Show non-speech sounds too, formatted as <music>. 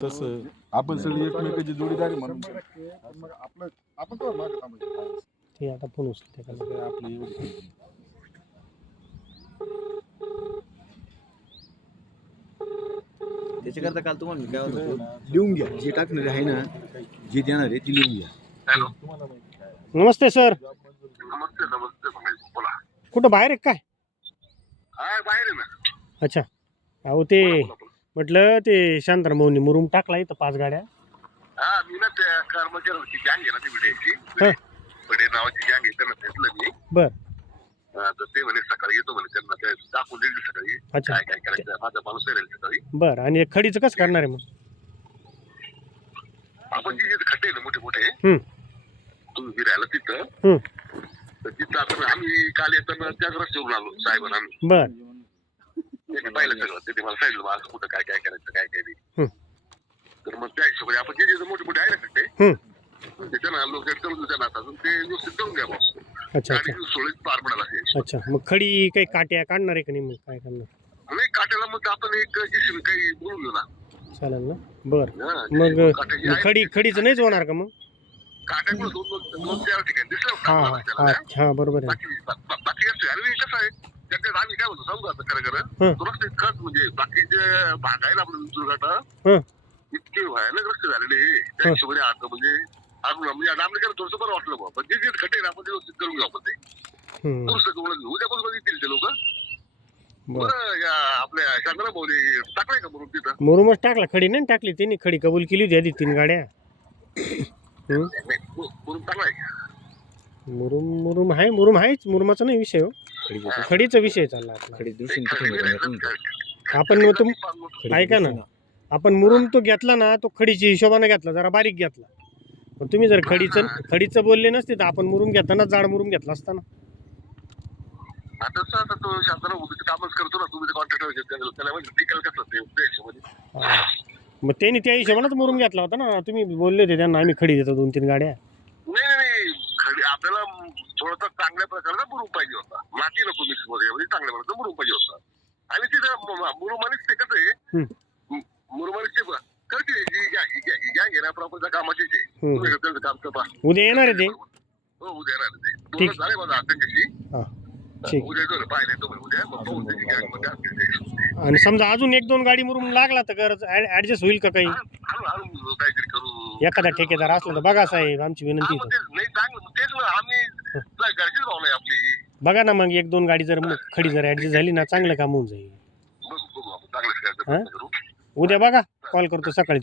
तसं आपण सगळी एकमेकाची जोडीदारी म्हणून मग आपलं आपण तर मागे थांबायचं. ते आता फोन उचलते का? कसं काय आपली एवढी. त्याच्याकरता काल तुम्हाला मी काय म्हणतो लिहून घ्या. जे टाकणारे आहे ना जे देणार आहे ती लिहून घ्या. नमस्ते सर. नमस्ते नमस्ते बोला. कुठं बाहेर आहे काय? हा बाहेर आहे ना. अच्छा. अहो ते बोला, बोला, बोला. म्हटलं ते शांताराम भाऊनी मुरुम टाकला इथं पाच गाड्या. हा मी ना त्या कर्मचाऱ्यांची गँग आहे ना ती. विड्याची. बडे नावाची गँग आहे त्यांना भेटलं मी. बर. तर ते म्हणे सकाळी येतो म्हणे त्यांना ते दाखवून देईल सकाळी. अच्छा. काय काय करायचं माझा माणूस राहील सकाळी. बर आणि खडीचं कसं करणार आहे मग? आपण जी जे खड्डे आहे ना मोठे मोठे हम्म. तुम्ही फिरायला तिथं हम्म. तर तिथं आपण आम्ही काल येताना त्याच रस्त्यावरून आलो साहेबांना आम्ही. बर. पाहिलं सगळं त्यांनी मला सांगितलं माझं कुठं काय काय करायचं काय काय. नाही. तर मग त्या हिशोबाने आपण जे जे मोठे मोठे आहे ना. त्याच्यानं लोक करून देणार आता ते व्यवस्थित करून घ्या अच्छा अच्छा. सोळीत पार पडायला अच्छा मग खडी काही काट्या काढणार आहे का नाही मग काय करणार? नाही काट्याला मग आपण एक काही बोलून घेऊ ना. चालेल ना? बर. हा, मग काट्याची मग आहे. खडी खडीचं नाहीच होणार का मग? काट्याकडे दोन दोन दोन चार ठिकाणी दिसलं हा हा आपल्याला हा? हा बरोबर आहे. बाकी बा- बा- बाकी कसं आहे? आणि कसं आहे? त्याच्यात आम्ही काय म्हणतो समजा आता खरं. खरं? थोडंसं खत म्हणजे बाकीचे भाग आहे ना आपण दुर्घटना. इतके भयानक रस्ते झालेले. त्या. हिशोबाने आता म्हणजे म्हणजे डांबरीकर थोडंसं बरं वाटलं बुवा. पण जे जे आहे ना आपण ते व्यवस्थित करून घेऊ आपण ते. दुरुस्त करून घेऊ. उद्यापासून येतील ते लोक. आपल्या शांतरा भाऊने टाकलाय का म्हणून तिथं? मुरुमच टाकला. खडी नाही टाकली त्यांनी खडी कबूल केली होती आधी तीन गाड्या. <coughs> हम्म. नाही, मु- म्हणून टाकलाय मुरुम मुरुम आहे. मुरुम आहेच मुरुमाचा नाही विषय हो. खडीचा विषय चालला आपला. खडी दिवशी आपण मग तुम ऐका ना. आपण मुरुम तो घेतला ना तो खडीच्या हिशोबाने घेतला जरा बारीक घेतला. पण तुम्ही जर खडीचं खडीचं बोलले नसते तर आपण मुरुम घेताना जाड मुरुम घेतला असता ना. आता तो कामच करतो ना तुम्ही कॉन्ट्रॅक्टर त्याला म्हणजे टिकल कसं ते त्या हिशोबाने. मग त्यांनी त्या हिशोबानेच मुरुम घेतला होता ना. तुम्ही बोलले होते त्यांना आम्ही खडी देतो दोन तीन गाड्या. खडी आपल्याला थोडासा चांगल्या प्रकारचा मुरुम पाहिजे होता. माती नको मिक्समध्ये म्हणजे चांगल्या प्रकारचा मुरुम पाहिजे होता. आणि तिथं मुरुमानीच ते कसं आहे हम्म. मुरुमानीच ते करते गँग आहे ना प्रॉपरच्या. तुम्ही त्यांचं काम करा उद्या येणार आहे ते? हो उद्या येणार आहे ते. झालंय माझं ठीक. उद्या पाहिले तो उद्या. गँगमध्ये ते. आणि समजा अजून एक दोन गाडी मुरुम लागला तर गरज ऍडजस्ट होईल का काही? काहीतरी करू. एखादा ठेकेदार असला तर बघा साहेब आमची विनंती आहे. मग तेच- नाही चांगलं मग तेच ना आम्ही तुला घरचीच भावना आहे आपली बघा ना मग एक दोन गाडी जर मग खडी जर ऍडजस्ट झाली ना चांगलं काम होऊन जाईल. बघू बघू आपण चांगलं? प्रयत्न करू. उद्या बघा कॉल करतो सकाळी.